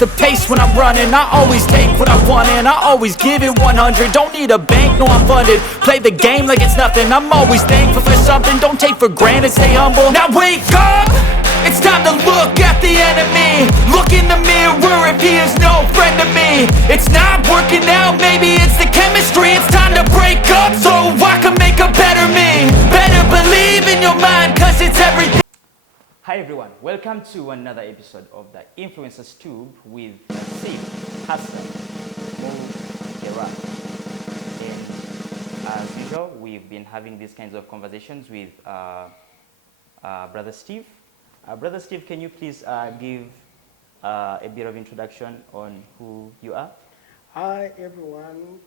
the pace when I'm running. I always take what I want and I always give it 100. Don't need a bank, no I'm funded. Play the game like it's nothing. I'm always thankful for something. Don't take for granted, stay humble. Now wake up! It's time to look at the enemy. Look in the mirror if he is no friend to me. It's not working out, maybe it's the chemistry. It's time to break up so I can make a better me. Better believe in your mind, cause it's everything. Hi everyone, welcome to another episode of the Influencers Tube with Steve, Hassan, Mo, Gerard. And as usual, we've been having these kinds of conversations with Brother Steve. Brother Steve, can you please give a bit of introduction on who you are? Hi everyone,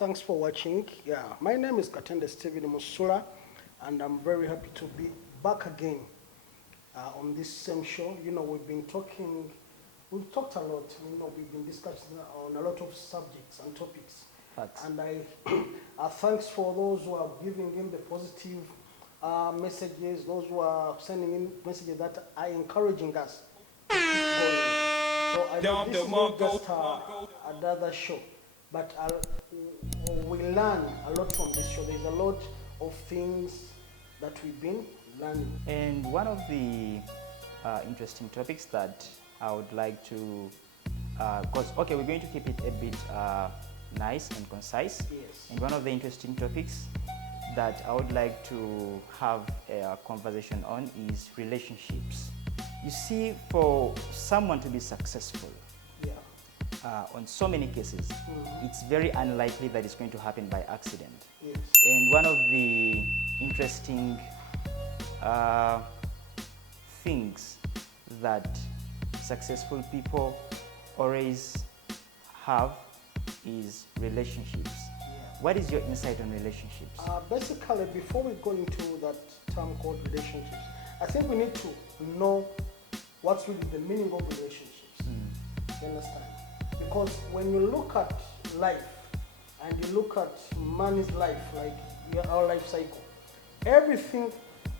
thanks for watching. Yeah, my name is Katende Steven Musula, and I'm very happy to be back again on this same show. You know, we've talked a lot. You know, we've been discussing on a lot of subjects and topics. And I thanks for those who are giving in the positive messages, those who are sending in messages that are encouraging us to keep going. So I know this is not just another show, but we learn a lot from this show. There's a lot of things that we've been learning. And one of the interesting topics that I would like to, we're going to keep it a bit nice and concise. Yes. And one of the interesting topics that I would like to have a conversation on is relationships. You see, for someone to be successful, on so many cases, it's very unlikely that it's going to happen by accident. Yes. And one of the interesting things that successful people always have is relationships. What is your insight on relationships? Basically, before we go into that term called relationships, I think we need to know what's really the meaning of relationships. You understand? Because when you look at life and you look at man's life, like our life cycle, everything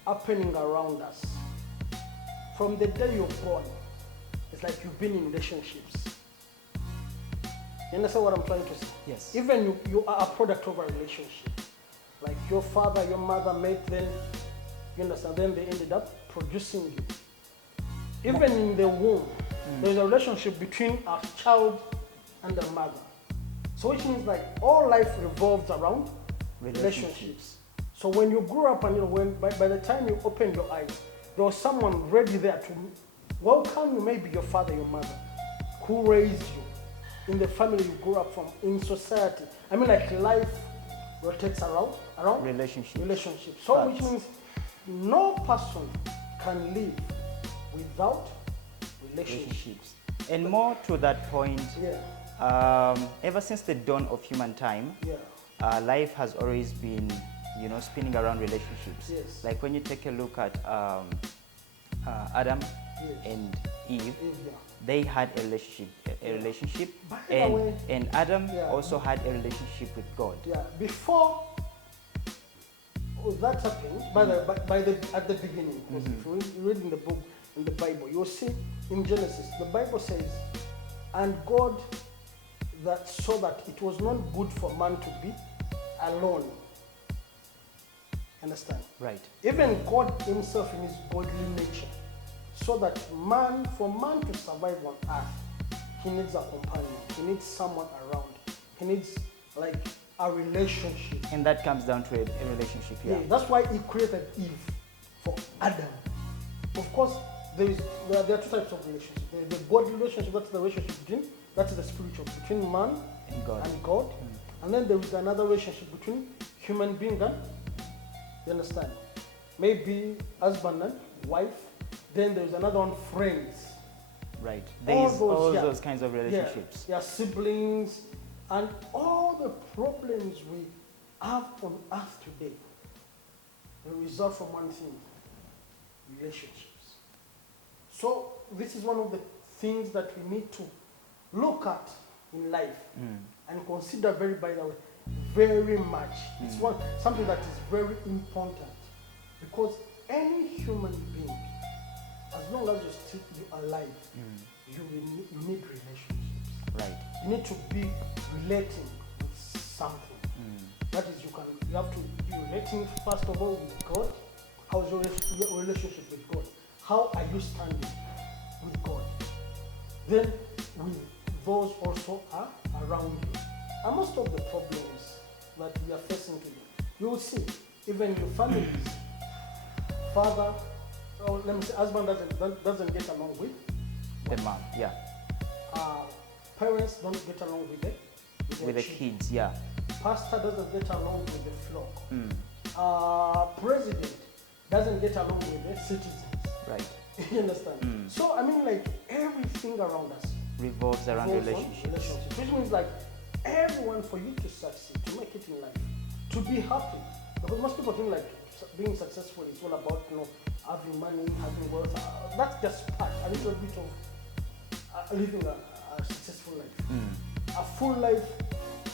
happening around us, from the day you're born, it's like you've been in relationships. You understand what I'm trying to say? Yes. Even you are a product of a relationship. Like your father, your mother met, then you understand, then they ended up producing you. Even in the womb, there's a relationship between a child and a mother. So which means like all life revolves around relationships. So when you grew up and by the time you opened your eyes, there was someone ready there to welcome you, maybe your father, your mother, who raised you in the family you grew up from, in society. I mean, like life rotates around relationships. So which means no person can live without relationships. And more to that point, ever since the dawn of human time, life has always been, spinning around relationships. Yes. Like when you take a look at Adam and Eve, they had a relationship, and Adam also had a relationship with God. Yeah. Before that happened, at the beginning, because if you read in the book, in the Bible, you'll see in Genesis, the Bible says, and God saw that it was not good for man to be alone. Understand? Right. Even God himself in his godly nature, so that for man to survive on earth, he needs a companion, he needs someone around, he needs like a relationship. And that comes down to a relationship, Yeah, that's why he created Eve for Adam. Of course, there are two types of relationships. There's the godly relationship, that's the relationship that's the spiritual, between man and God. And then there is another relationship between human being and, you understand, maybe husband and wife. Then there's another one, friends. Right. There's all those kinds of relationships. Yeah, siblings, and all the problems we have on earth today result from one thing: relationships. So this is one of the things that we need to look at in life and consider very much. It's something that is very important, because any human being, as long as you're alive, you need relationships. Right. You need to be relating with something. That is, you have to be relating first of all with God. How's your relationship with God? How are you standing with God? Then with those also are around you. And most of the problems that we are facing today, you will see, even your families, father, or let me say, husband doesn't get along with The mom, yeah. Parents don't get along with With the kids, yeah. Pastor doesn't get along with the flock. President doesn't get along with the citizens. Right. You understand? So I mean, like, everything around us Revolves around relationships. which means like everyone, for you to succeed, to make it in life, to be happy. Because most people think like being successful is all about, you know, having money, having wealth. That's just part, a little bit of living a successful life. A full life,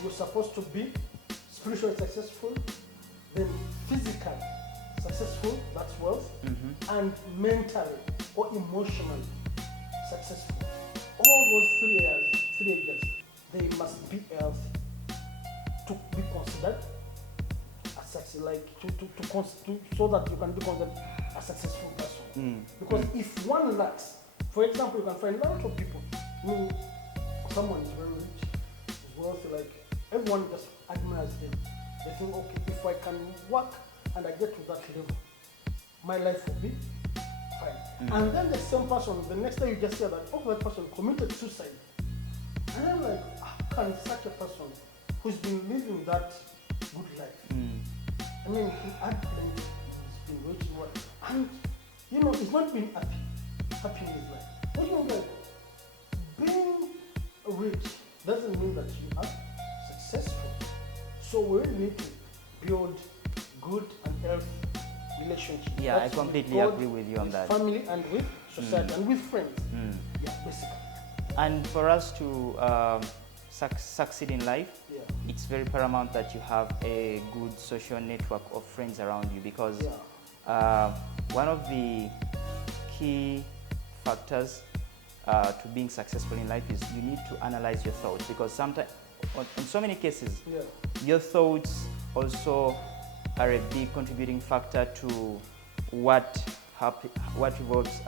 you're supposed to be spiritually successful, then physically successful, that's wealth, and mentally or emotionally successful. All those three areas, they must be healthy to be considered a success, like so that you can be considered a successful person. Because if one lacks, for example, you can find a lot of people, someone is very rich, is wealthy, like everyone just admires them. They think, okay, if I can work and I get to that level, my life will be fine. And then the same person, the next day you just hear that, that person committed suicide. And I'm like, how can such a person who's been living that good life, I mean, he had plenty, he's been rich, and he's not been happy in his life. What do you mean, like, being rich doesn't mean that you are successful. So we really need to build good and healthy relationships. Yeah, I completely agree with you on that. Family and with society and with friends. Yeah, basically. And for us to succeed in life, it's very paramount that you have a good social network of friends around you, because one of the key factors to being successful in life is you need to analyze your thoughts, because sometimes, in so many cases, your thoughts also are a big contributing factor to what revolves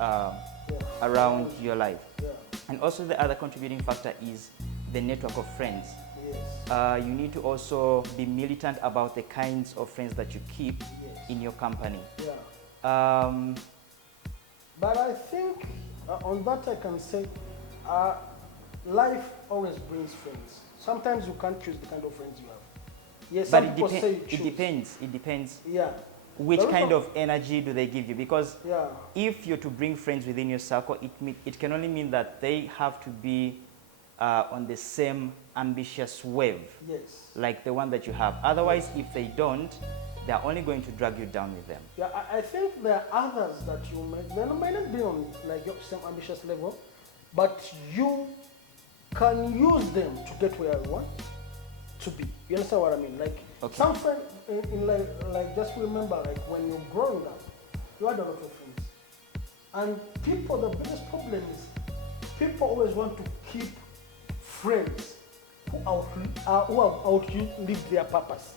around your life. And also the other contributing factor is the network of friends. You need to also be militant about the kinds of friends that you keep in your company. But I think on that I can say life always brings friends. Sometimes you can't choose the kind of friends you have. Yes, but it depends. It depends. Yeah. Which kind of energy do they give you? Because if you're to bring friends within your circle, it can only mean that they have to be on the same ambitious wave, like the one that you have. Otherwise, if they don't, they're only going to drag you down with them. Yeah, I think there are others that you may not be on like your same ambitious level, but you can use them to get where you want to be. You understand what I mean? Like some friends, in like just remember, like when you're growing up, you had a lot of friends, and people. The biggest problem is people always want to keep friends who have outlived their purpose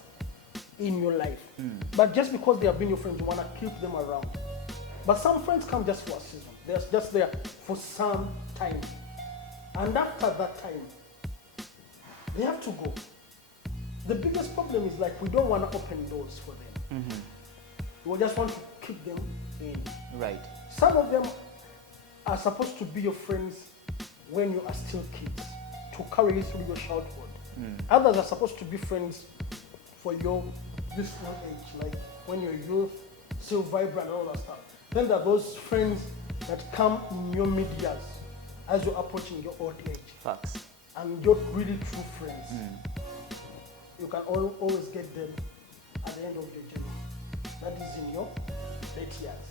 in your life. But just because they have been your friends, you want to keep them around. But some friends come just for a season. They're just there for some time. And after that time, they have to go. The biggest problem is like we don't want to open doors for them. We just want to keep them in. Right. Some of them are supposed to be your friends when you are still kids, to carry you through your childhood. Others are supposed to be friends for your this old age, like when you're youth, still vibrant and all that stuff. Then there are those friends that come in your mid-years as you're approaching your old age. Facts. And you're really true friends. You can always get them at the end of your journey. That is in your late years.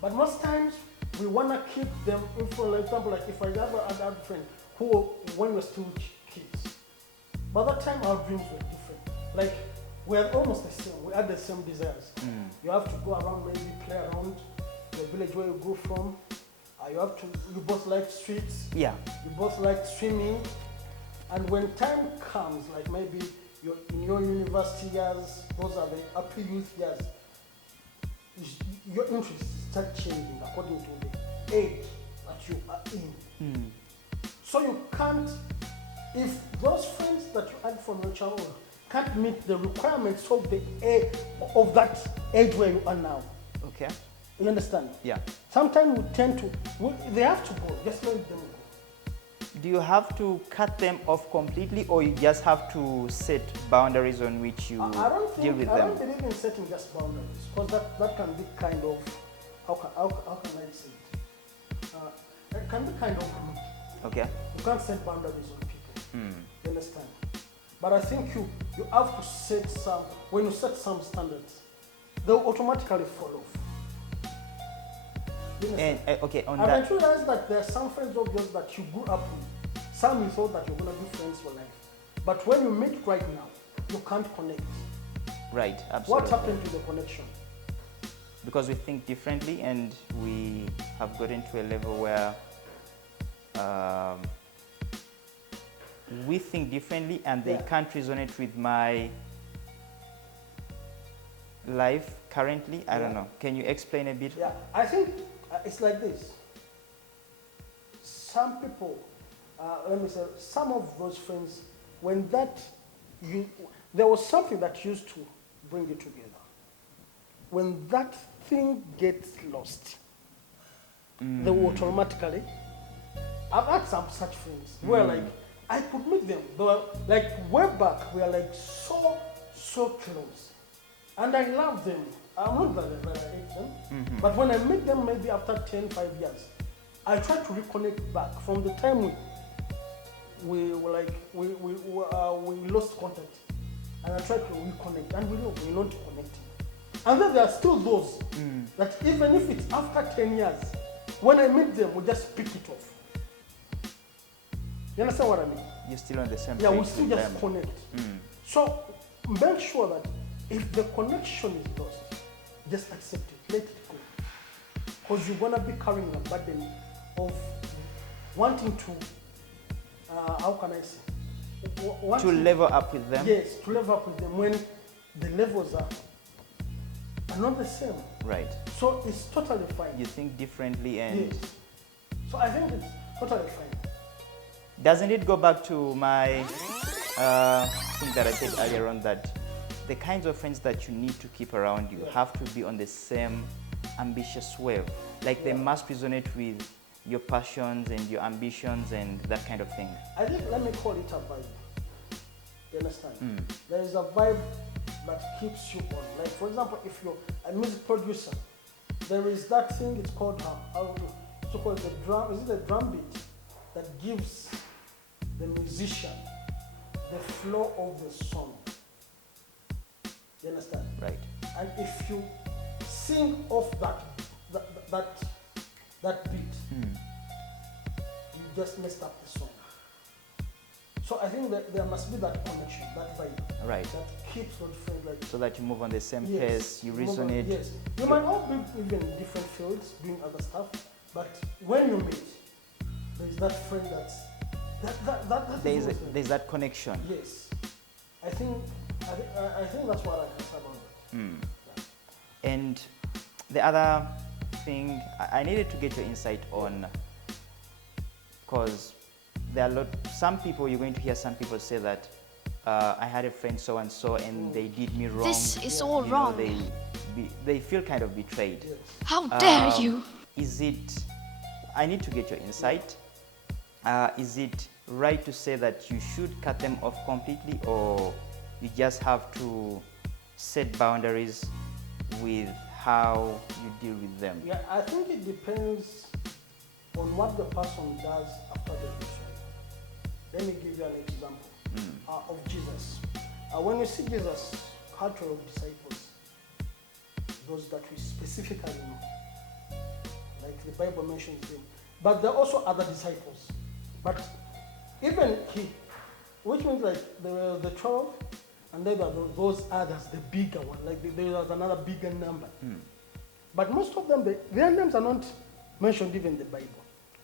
But most times, we want to keep them, for example, like if I have a friend who, when we're still kids, by that time our dreams were different. Like, we're almost the same. We had the same desires. You have to go around, maybe play around the village where you grew from. You both like streets. Yeah. You both like swimming. And when time comes, like maybe you're in your university years, those are the happy youth years, your interests start changing according to the age that you are in. So you can't, if those friends that you had from your childhood can't meet the requirements of the age, of that age where you are now. Okay. You understand? Yeah. Sometimes we tend to, they have to go, just let them go. Do you have to cut them off completely, or you just have to set boundaries on which you deal with them? I don't believe in setting just boundaries, because that can be kind of, how can I say it? It can be kind of rude. Okay. You can't set boundaries on people. You understand? But I think you have to set some, when you set some standards, they'll automatically fall off. And okay, on I that. I realized that there are some friends of yours that you grew up with. Some you thought that you're gonna be friends for life. But when you meet right now, you can't connect. Right, absolutely. What happened to the connection? Because we think differently, and we have gotten to a level where we think differently, and they can't resonate with my life currently. I don't know. Can you explain a bit? Yeah, I think it's like this. Some people, let me say, some of those friends, when there was something that used to bring you together. When that thing gets lost, they will automatically. I've had some such friends where like I could meet them. They were like way back. We are like so close, and I love them. I'm not that I hate them, but when I meet them, maybe after 5 years, I try to reconnect back from the time we lost contact, and I try to reconnect, and we're not connecting. And then there are still those that even if it's after 10 years, when I meet them, we just pick it off. You understand what I mean? You're still on the same page. Yeah, we still just connect. So make sure that if the connection is lost, just accept it, let it go. Because you're gonna be carrying a burden of wanting to, how can I say? To level up with them? Yes, to level up with them when the levels are not the same. Right. So it's totally fine. You think differently, and yes. So I think it's totally fine. Doesn't it go back to my thing that I said earlier on, that the kinds of friends that you need to keep around you have to be on the same ambitious wave. Like they must resonate with your passions and your ambitions and that kind of thing. I think, let me call it a vibe. You understand? There is a vibe that keeps you on. Like for example, if you're a music producer, there is that thing, it's called the drum, is it the drum beat that gives the musician the flow of the song. You understand? Right. And if you sing off that beat, you just messed up the song. So I think that there must be that connection, that vibe, right, that keeps those friends like. So that you move on the same pace, you resonate. Yes, you might not be even in different fields doing other stuff, but when you meet, there is that friend that's there's that connection. Yes, I think that's what I can say about it. And the other thing I needed to get your insight on, because there are some people, you're going to hear some people say that I had a friend so and so and they did me wrong. This is all wrong. They feel kind of betrayed. Yes. How dare you? Is it, I need to get your insight. Is it right to say that you should cut them off completely, or you just have to set boundaries with how you deal with them? Yeah, I think it depends on what the person does after the betrayal. Let me give you an example of Jesus. When you see Jesus had 12 disciples, those that we specifically know, like the Bible mentions them, but there are also other disciples. But even he, which means like the 12, and then there are those others, the bigger one, like there's another bigger number. But most of them, their names are not mentioned even in the Bible.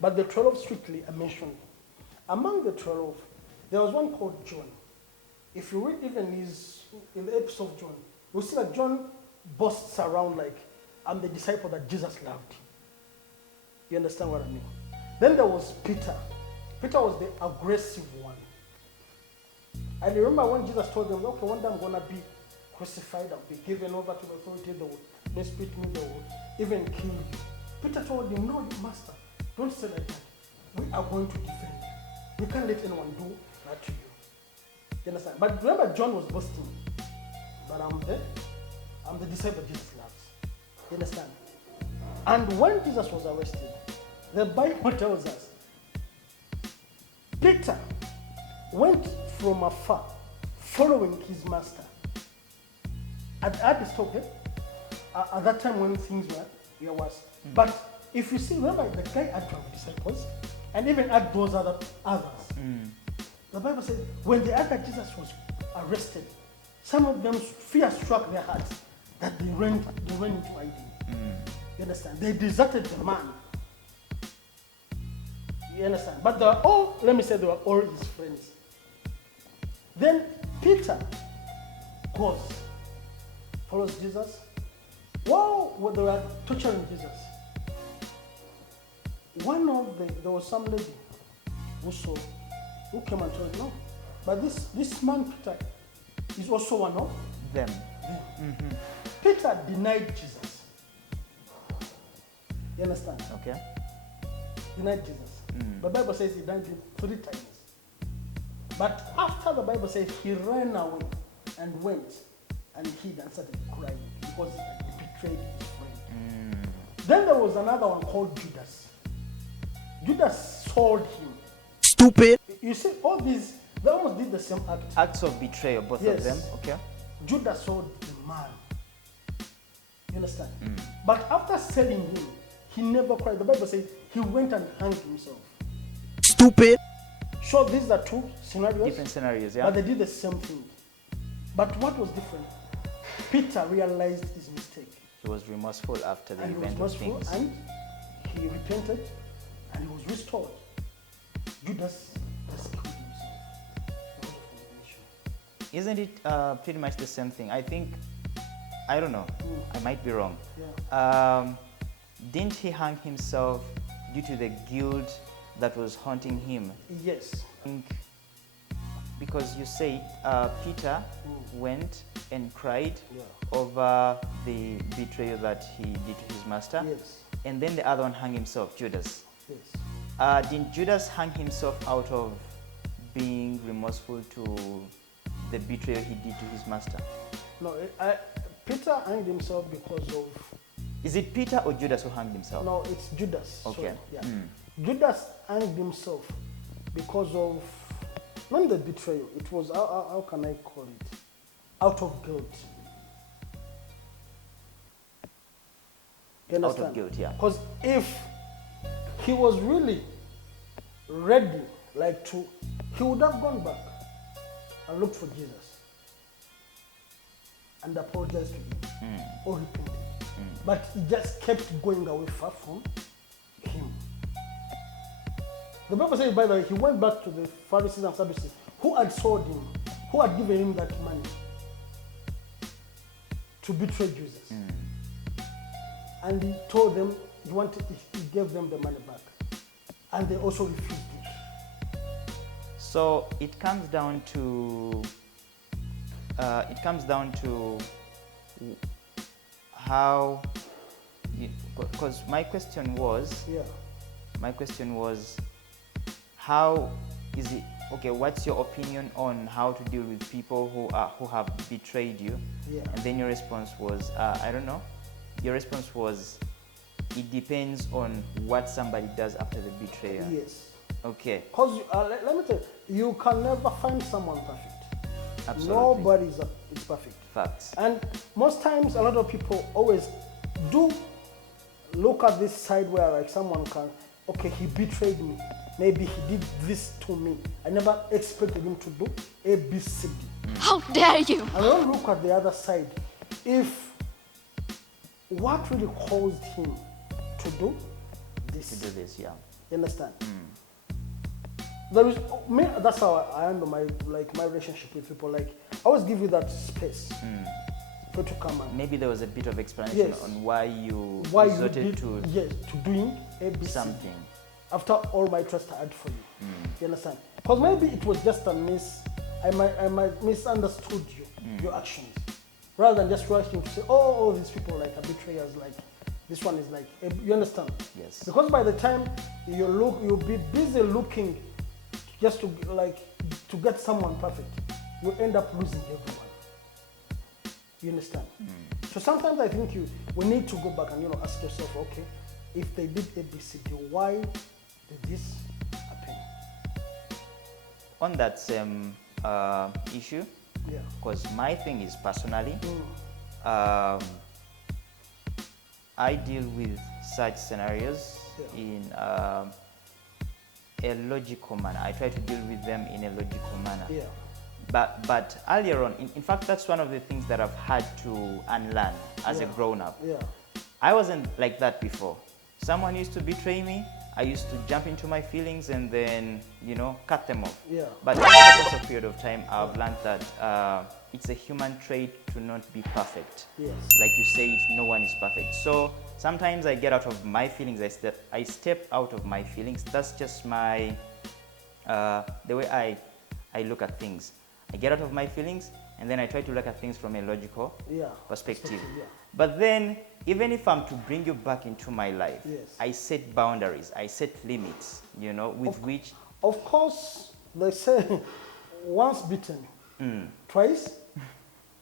But the 12 strictly are mentioned. Among the 12, there was one called John. If you read even in the episode of John, you'll see that John boasts around like, I'm the disciple that Jesus loved. You understand what I mean? Then there was Peter. Peter was the aggressive one. I remember when Jesus told them, okay, one day I'm going to be crucified, I'll be given over to the authority, they will spit me, they will even kill you. Peter told him, no, master, don't say like that. We are going to defend you. We can't let anyone do that to you. You understand? But remember, John was boasting. But I'm the disciple Jesus loves. You understand? And when Jesus was arrested, the Bible tells us, Peter went from afar, following his master. At the stop, at that time when things were worse. But if you see, remember, the guy had 12 disciples, and even had those others. The Bible says, when they heard that Jesus was arrested, some of them fear struck their hearts that they ran into hiding. You understand? They deserted the man. You understand? But they were all his friends. Then Peter goes, follows Jesus. While they were torturing Jesus, there was some lady who came and told him, no, but this man Peter is also one of Them. them. Peter denied Jesus. You understand? Okay. Denied Jesus. The Bible says he denied him 3 times. But after the Bible says he ran away and went and hid and started crying because he betrayed his friend. Then there was another one called Judas. Judas sold him. Stupid. You see, all these, they almost did the same act. Acts of betrayal, both of them. Okay. Judas sold the man. You understand? But after selling him, he never cried. The Bible says he went and hanged himself. Stupid. So these are 2 scenarios. Different scenarios, yeah. But they did the same thing. But what was different? Peter realized his mistake. He was remorseful after the And he was event of merciful, things. and he repented, and he was restored. Judas just killed himself because of condemnation. Isn't it pretty much the same thing? I think, I don't know, I might be wrong. Yeah. Didn't he hang himself due to the guilt that was haunting him? Yes. I think because you say Peter went and cried over the betrayal that he did to his master. Yes. And then the other one hung himself, Judas. Yes. Didn't Judas hang himself out of being remorseful to the betrayal he did to his master? No, Peter hanged himself because of... Is it Peter or Judas who hanged himself? No, it's Judas. Okay. Sorry, yeah. Judas hanged himself because of, not the betrayal, it was, how can I call it? Out of guilt. You understand? Out of guilt, yeah. Because if he was really ready, he would have gone back and looked for Jesus and apologized to him or repented. But he just kept going away far from him. The Bible says, by the way, he went back to the Pharisees and Sadducees who had sold him, who had given him that money to betray Jesus. And he told them, he gave them the money back. And they also refused it. So it comes down to how, because my question was, how is it, okay, what's your opinion on how to deal with people who have betrayed you? Yeah. And then your response was, I don't know. Your response was, it depends on what somebody does after the betrayal. Yes. Okay. Because let me tell you, you can never find someone perfect. Absolutely. Nobody is perfect. Facts. And most times, a lot of people always do look at this side where like someone can, okay, he betrayed me. Maybe he did this to me. I never expected him to do A, B, C, D. How dare you! And don't look at the other side. If what really caused him to do to do this, yeah. You understand? There is me. That's how I handle my relationship with people. Like I always give you that space for you to come and Maybe there was a bit of explanation Yes. on why you why you resorted did to to doing ABC something. after all my trust I had for you. You understand? Because maybe it was just a I might misunderstood you, your actions, rather than just rushing to say, oh, these people like are betrayers, like this one is like, you understand? Yes. Because by the time you'll be busy looking just to get someone perfect, you end up losing everyone. You understand? So sometimes I think we need to go back and ask yourself, okay, if they did ABCD, why did this happen? On that same issue, Yeah. because my thing is personally, I deal with such scenarios in a logical manner. I try to deal with them in a logical manner. Yeah. But earlier on, in fact, that's one of the things that I've had to unlearn as a grown-up. Yeah. I wasn't like that before. Someone used to betray me, I used to jump into my feelings and then, cut them off. Yeah. But over the course of a period of time, I've learned that it's a human trait to not be perfect. Yes. Like you said, no one is perfect. So sometimes I get out of my feelings, I step out of my feelings. That's just my, the way I look at things. I get out of my feelings and then I try to look at things from a logical perspective. Yeah. But then, even if I'm to bring you back into my life, Yes. I set boundaries, I set limits, with which... Of course, they say once bitten, twice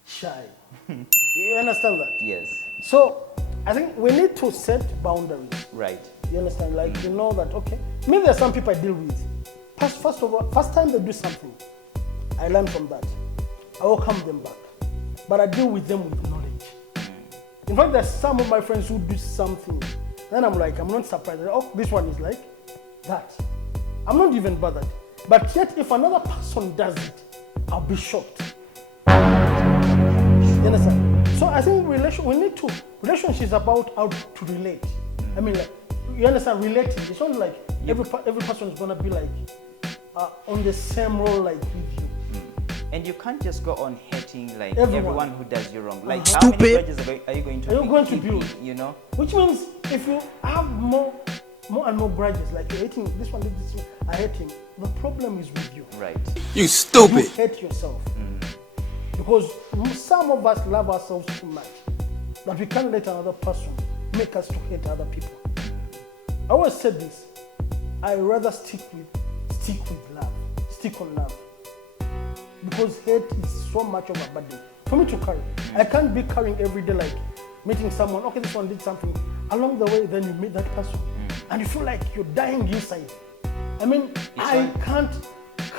shy. You understand that? Yes, So I think we need to set boundaries. right. You understand? Like you know that, okay. Me, there's some people I deal with. First of all, first time they do something, I learn from that. I welcome them back. But I deal with them with knowledge. In fact, there's some of my friends who do something. Then I'm like, I'm not surprised. Oh, this one is like that. I'm not even bothered. But yet, if another person does it, I'll be shocked. You understand? So I think relationship is about how to relate. I mean, like, you understand, relating. It's not like every person is gonna be like on the same role like with you. And you can't just go on hating like Everyone. everyone who does you wrong. Like how many grudges are you going to build? Which means if you have more and more grudges, like you're hating this one, this one, I hate him. The problem is with you. Right. You stupid. You hate yourself. Because some of us love ourselves too much that we can't let another person make us to hate other people. I always said this. I rather stick with love, stick on love. Because hate is so much of a burden for me to carry. I can't be carrying every day, like meeting someone, okay, this one did something. Along the way, then you meet that person and you feel like you're dying inside. I mean, I can't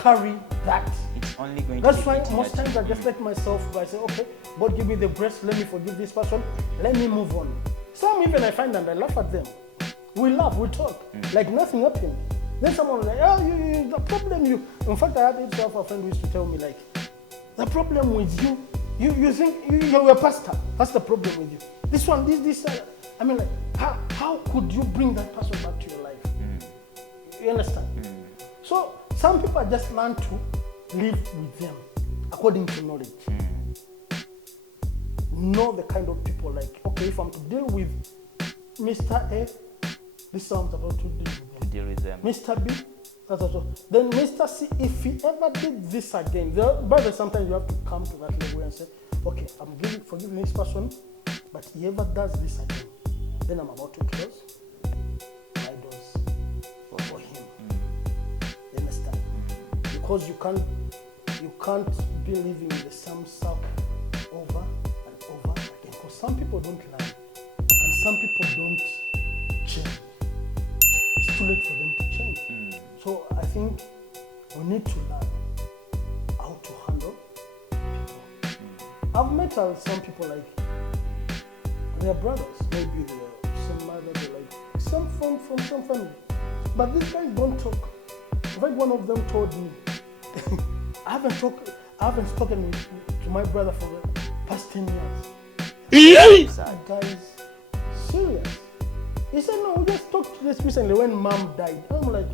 carry that. It's only going That's to why be most times I just let myself go. I say, okay, God give me the grace, let me forgive this person, let me move on. Some even I find and I laugh at them. We laugh, we talk, like nothing happened. Then someone was like, oh, the problem you... In fact, I had a friend who used to tell me, like, the problem with you, you think you're a pastor. That's the problem with you. This one, this. I mean, like, how could you bring that person back to your life? You understand? So some people just learn to live with them according to knowledge. Know the kind of people, like, okay, if I'm to deal with Mr. A, this is how I'm supposed to deal with them. Mr. B, that's also. Then Mr. C, if he ever did this again, but sometimes you have to come to that level and say, okay, I'm forgiving this person, but he ever does this again, then I'm about to close my doors for him. You understand? Because you can't be living in the same circle over and over again. Because some people don't learn, and some people don't change. It's too late for them to change. So I think we need to learn how to handle people. I've met some people like they're brothers, maybe they're some mother, they're like some from some family. But these guys don't talk. In fact, one of them told me, I haven't spoken to my brother for the past 10 years. That guy is serious. He said, no, we just talked just recently when mom died. I'm like,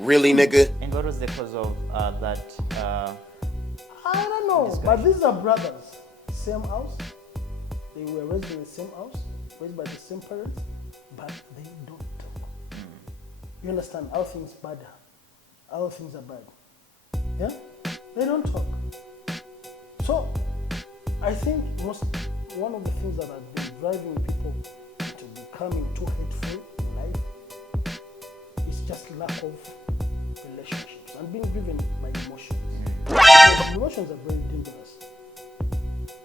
Really, nigga? And what was the cause of that? I don't know, Discussion. but these are brothers. Same house. They were raised in the same house, raised by the same parents, but they don't talk. You understand? How things bad, how things are bad. Yeah? They don't talk. So, I think one of the things that has been driving people to becoming too hateful in life is just lack of relationships and being driven by emotions. Because emotions are very dangerous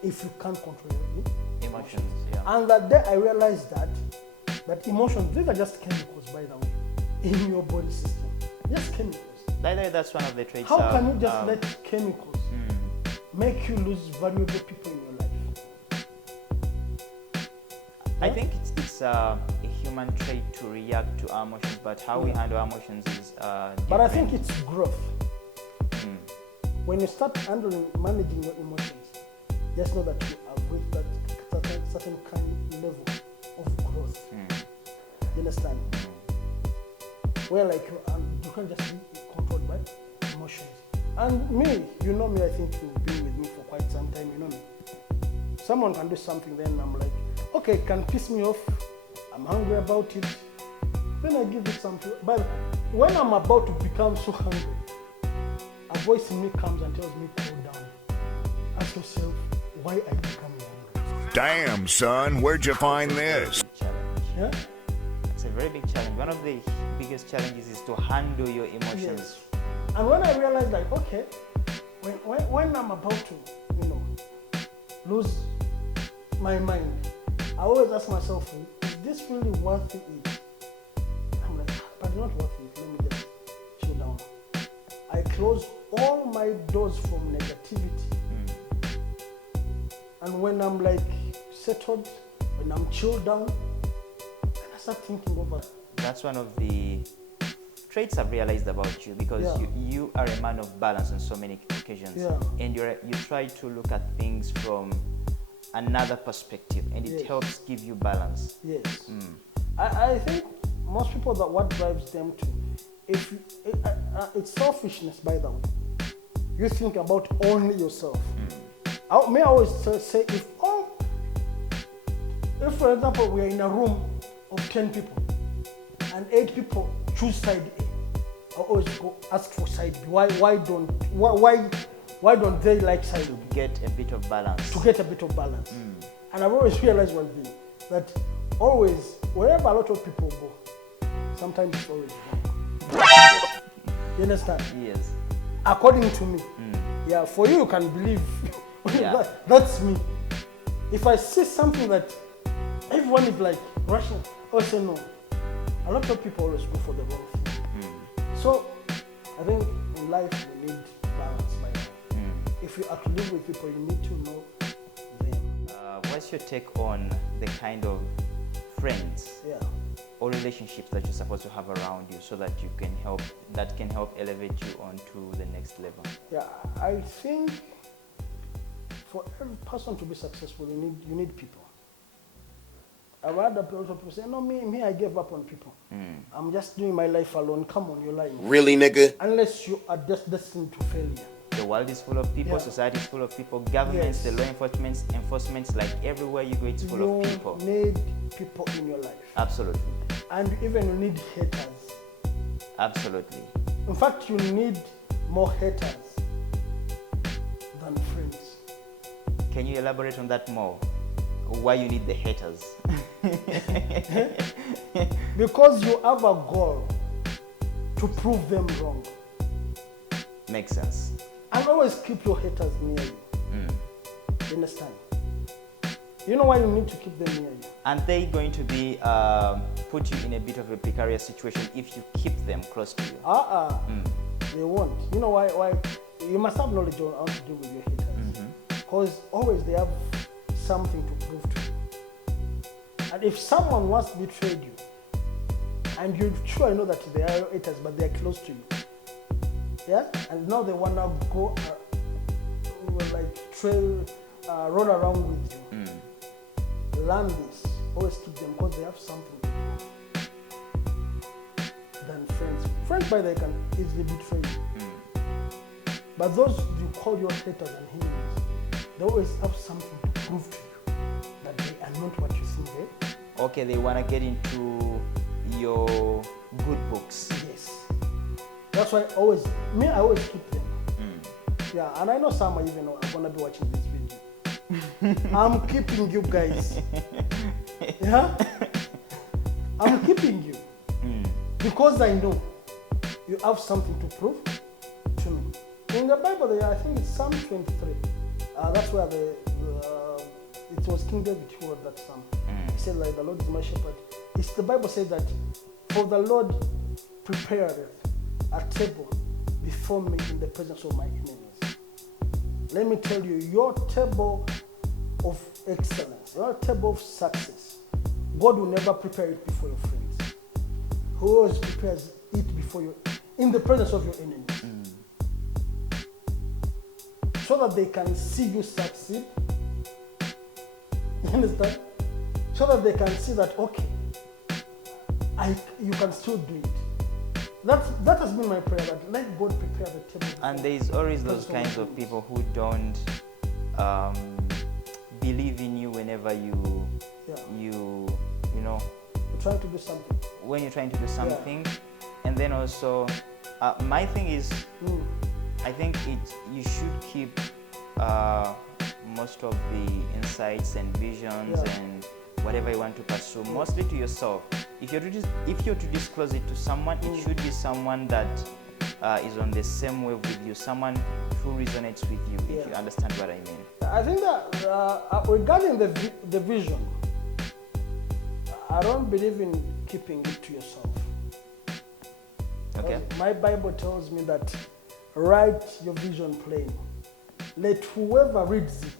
if you can't control your Emotions, yeah. And that day I realized that emotions, these are just chemicals, by the way, in your body system. Just chemicals. By the way, that's one of the traits. How can you just let chemicals make you lose valuable people in your life? I think it's a human trait to react to our emotions, but how we handle our emotions is different. But I think it's growth. When you start managing your emotions, just know that you have reached that certain kind of level of growth. You understand? Where like you can't just be controlled by emotions. And me, you know me, I think you've been with me for quite some time, you know me. Someone can do something, then I'm like, okay, it can piss me off, I'm hungry about it, then I give it something. But when I'm about to become so hungry, a voice in me comes and tells me, cool down. Ask yourself, why are you becoming hungry? Damn, son, where'd you find this? Challenge. Yeah? It's a very big challenge. One of the biggest challenges is to handle your emotions. Yes. And when I realized, like, okay, when I'm about to, lose my mind, I always ask myself, is this really worth it? I'm like, but it's not worth it. Let me just chill down. I close all my doors from negativity. And when I'm like settled, when I'm chilled down, then I start thinking over. That's one of the traits I've realized about you, because you are a man of balance on so many occasions. Yeah. And you try to look at things from another perspective, and it helps give you balance. Yes. I think most people, that what drives them to, it's selfishness, by the way. You think about only yourself. I always say, if for example we are in a room of 10 people and 8 people choose side A, I always go ask for side B. Why don't they like side B? To get a bit of balance. To get a bit of balance. And I've always realized one thing, that always, wherever a lot of people go, sometimes it's always wrong. You understand? Yes. According to me. Yeah, for you can believe. Yeah. That's me. If I see something that everyone is like rushing, I will say no. A lot of people always go for the wrong thing. So I think in life we need balance, by the way. If you are to live with people, you need to know them. What's your take on the kind of friends or relationships that you're supposed to have around you, so that can help elevate you onto the next level? Yeah, I think for every person to be successful, you need people. I've heard a lot of people say, no, me, I gave up on people. I'm just doing my life alone. Come on, you're lying. Really, nigga? Unless you are just destined to failure. The world is full of people, society is full of people, governments, the law enforcements, like everywhere you go, it's full of people. You need people in your life. Absolutely. And even you need haters. Absolutely. In fact, you need more haters than friends. Can you elaborate on that more? Why you need the haters? Because you have a goal to prove them wrong. Makes sense. And always keep your haters near you. You understand? You know why you need to keep them near you? Aren't they going to be put you in a bit of a precarious situation if you keep them close to you? They won't. You know why? You must have knowledge on how to deal with your haters. Because always they have something to prove to you. And if someone once betrayed you, and you sure know that they are haters, but they are close to you, and now they want to go roll around with you. Learn this. Always keep them, because they have something to prove. friends, by the way, can easily betray you. But those you call your haters and enemies, they always have something to prove to you that they are not what you think they. Okay, they want to get into your good books. Yes. That's why I always keep them. Yeah, and I know some are even gonna be watching this video. I'm keeping you guys. Yeah? I'm keeping you. Because I know you have something to prove to me. In the Bible, I think it's Psalm 23. That's where it was King David who wrote that psalm. He said, like, the Lord is my shepherd. The Bible says that, for the Lord prepared a table before me in the presence of my enemies. Let me tell you, your table of excellence, your table of success, God will never prepare it before your friends. He always prepares it before you, in the presence of your enemies. So that they can see you succeed. You understand? So that they can see that, okay, you can still do it. That has been my prayer, that let God prepare the table. And there is always those kinds of people who don't believe in you whenever you know, You're trying to do something. when you're trying to do something. And then also, my thing is, I think you should keep most of the insights and visions and whatever you want to pursue, mostly to yourself. If you're to disclose it to someone, it should be someone that is on the same wave with you, someone who resonates with you, if you understand what I mean. I think that regarding the vision, I don't believe in keeping it to yourself. Okay. My Bible tells me that write your vision plain. Let whoever reads it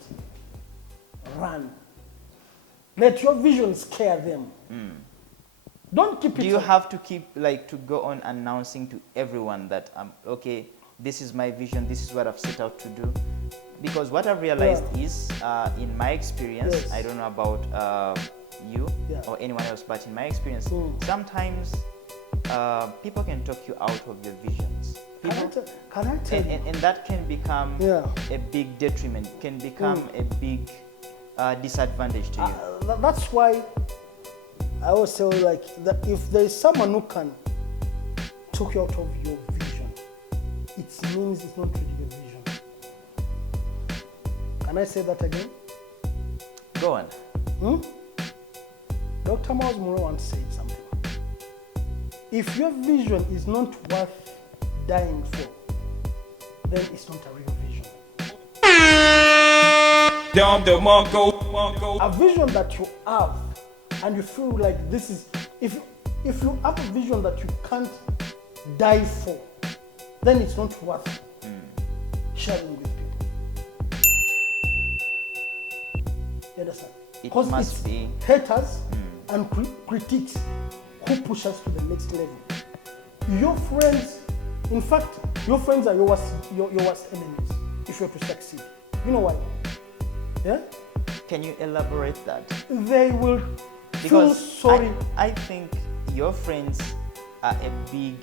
run. Let your vision scare them. Don't keep it. Do you have to to go on announcing to everyone that, okay, this is my vision, this is what I've set out to do? Because what I've realized is, in my experience, I don't know about you or anyone else, but in my experience, sometimes people can talk you out of your visions. Can I tell you? And that can become a big detriment, can become a big disadvantage to you. That's why I always say, like, that if there is someone who can talk you out of your vision, it means it's not really your vision. Can I say that again? Go on. Dr. Miles Monroe once said something. If your vision is not worth dying for, then it's not a real vision. A vision that you have and you feel like this is, if you have a vision that you can't die for, then it's not worth sharing with people. You understand? Because it's haters and critics who push us to the next level. Your friends, in fact, your friends are your worst enemies if you're to succeed. You know why? Yeah? Can you elaborate that? They will feel sorry. I think your friends are a big,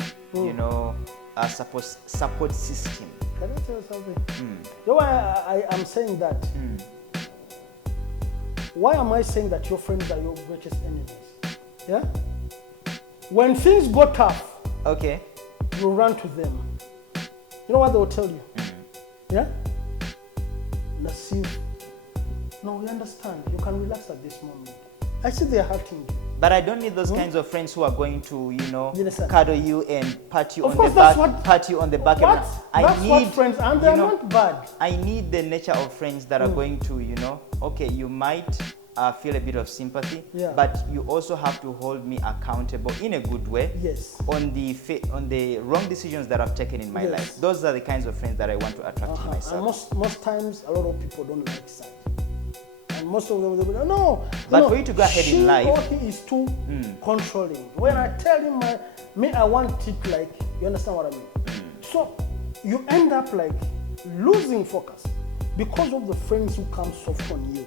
support system. Can I tell you something? You know why I am saying that? Why am I saying that your friends are your greatest enemies? Yeah? When things go tough, you run to them. You know what they will tell you? Yeah? Nasib, no, we understand. You can relax at this moment. I see they're hurting you. But I don't need those kinds of friends who are going to, cuddle you and pat you of on course, the back. What, pat you on the back. That's what friends, and they're not bad. I need the nature of friends that are going to, you might feel a bit of sympathy, but you also have to hold me accountable in a good way on the wrong decisions that I've taken in my life. Those are the kinds of friends that I want to attract in myself. And most times, a lot of people don't like sight. And most of them will be like, no. But for you to go ahead in life, he is too controlling. When I tell him, I want it like, you understand what I mean? So you end up like losing focus because of the friends who come soft on you.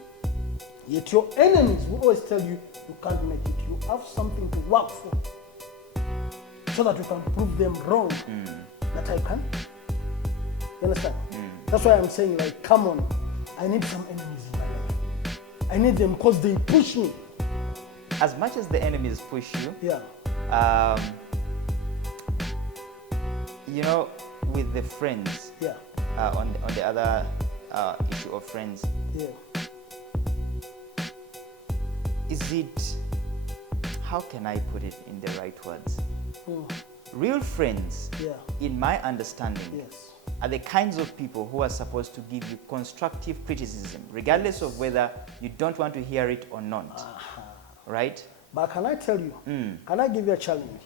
Yet your enemies will always tell you, you can't make it. You have something to work for. so that we can prove them wrong that I can. You understand? That's why I'm saying, like, come on, I need some enemies in my life. I need them because they push me. As much as the enemies push you, Yeah. you know, with the friends, Yeah. On the other issue of friends, Yeah. is it, how can I put it in the right words? Mm. Real friends, Yeah. in my understanding, Yes. are the kinds of people who are supposed to give you constructive criticism, regardless of whether you don't want to hear it or not. Right? But can I tell you, can I give you a challenge?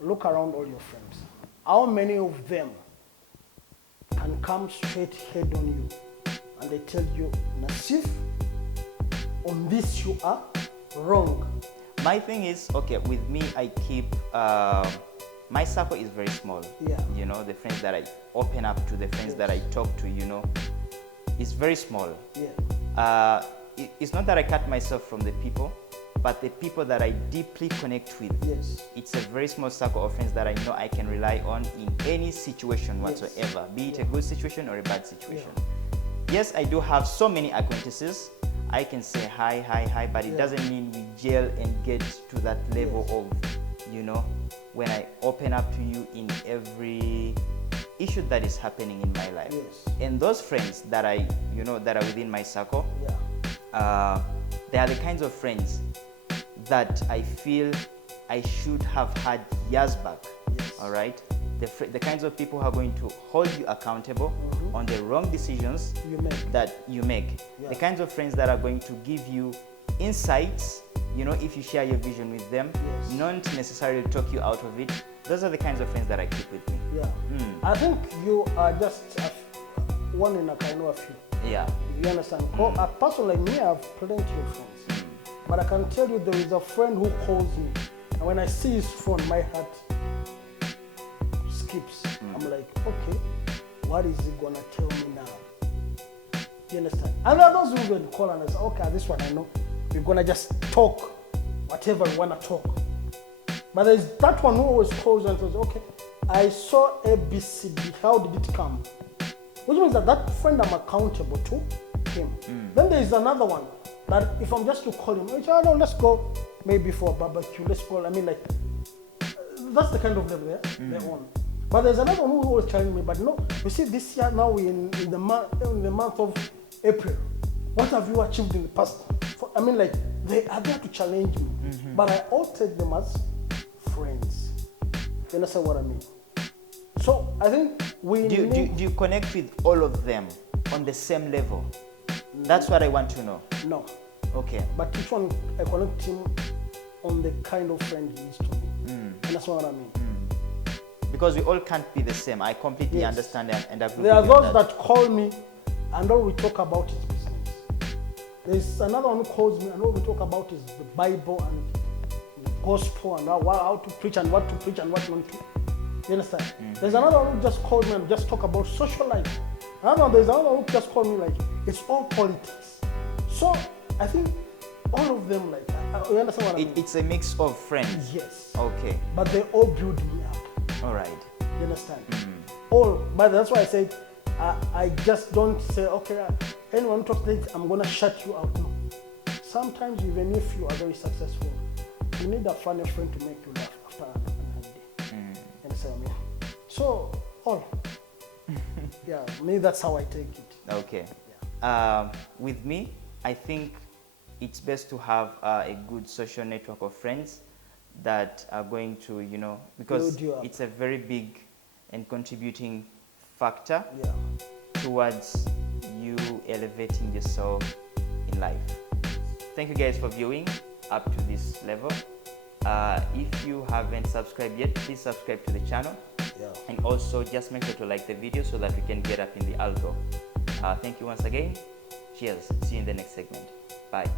Look around all your friends. How many of them can come straight head on you and they tell you, Nassif, on this you are wrong? My thing is, okay, with me, I keep, my circle is very small. Yeah. You know, the friends that I open up to, the friends that I talk to, you know, it's very small. Yeah. It's not that I cut myself from the people, but the people that I deeply connect with, Yes. it's a very small circle of friends that I know I can rely on in any situation whatsoever, be it a good situation or a bad situation. Yes, I do have so many acquaintances. I can say hi, but it doesn't mean we gel and get to that level of, you know, when I open up to you in every issue that is happening in my life. Yes. And those friends that I, you know, that are within my circle, they are the kinds of friends that I feel I should have had years back. Yes. All right? The kinds of people who are going to hold you accountable on the wrong decisions that you make. Yeah. The kinds of friends that are going to give you insights, you know, if you share your vision with them, Yes. not necessarily talk you out of it. Those are the kinds of friends that I keep with me. Yeah. I think you are just one in a kind of a few. Yeah. You understand? A person like me, I have plenty of friends. But I can tell you there is a friend who calls me. And when I see his phone, my heart skips. I'm like, okay, what is he going to tell me now? You understand? And there are those who will call and say, okay, this one I know. We're going to just talk whatever we want to talk. But there's that one who always calls and says, okay, I saw ABCD. How did it come? Which means that that friend I'm accountable to him. Then there is another one that if I'm just to call him, I say, oh, no, let's go maybe for a barbecue. Let's go. I mean, like, that's the kind of level they're on. But there's another one who always telling me, but no, you see, this year now we're in the month of April. What have you achieved in the past? I mean, like, they are there to challenge me. But I all take them as friends. You understand what I mean? So I think we Do you connect with all of them on the same level? That's what I want to know. No. Okay. But each one, I connect him on the kind of friend he is to me. And that's what I mean. Because we all can't be the same. I completely understand and agree There are with you on those that call me and all we talk about is business. There's another one who calls me and all we talk about is the Bible and the gospel and how to preach and what to preach and what not to. You understand? There's another one who just calls me and just talk about social life. There's another one who just called me like, it's all politics. So I think all of them, like, you understand what I mean? It's a mix of friends. Yes. Okay. But they all build me up. All right. You understand? All. But that's why I said, I just don't say, okay, anyone talks like I'm going to shut you out. No. Sometimes even if you are very successful, you need a funny friend to make you laugh after a night day. You understand what I mean? So, all. Yeah, me, that's how I take it. Okay. Yeah. With me, I think it's best to have a good social network of friends that are going to, you know, because Build you up. it's a very big and contributing factor Yeah. towards you elevating yourself in life. Thank you guys for viewing up to this level. If you haven't subscribed yet, please subscribe to the channel. Yeah. And also just make sure to like the video so that we can get up in the algo. Thank you once again. Cheers. See you in the next segment. Bye.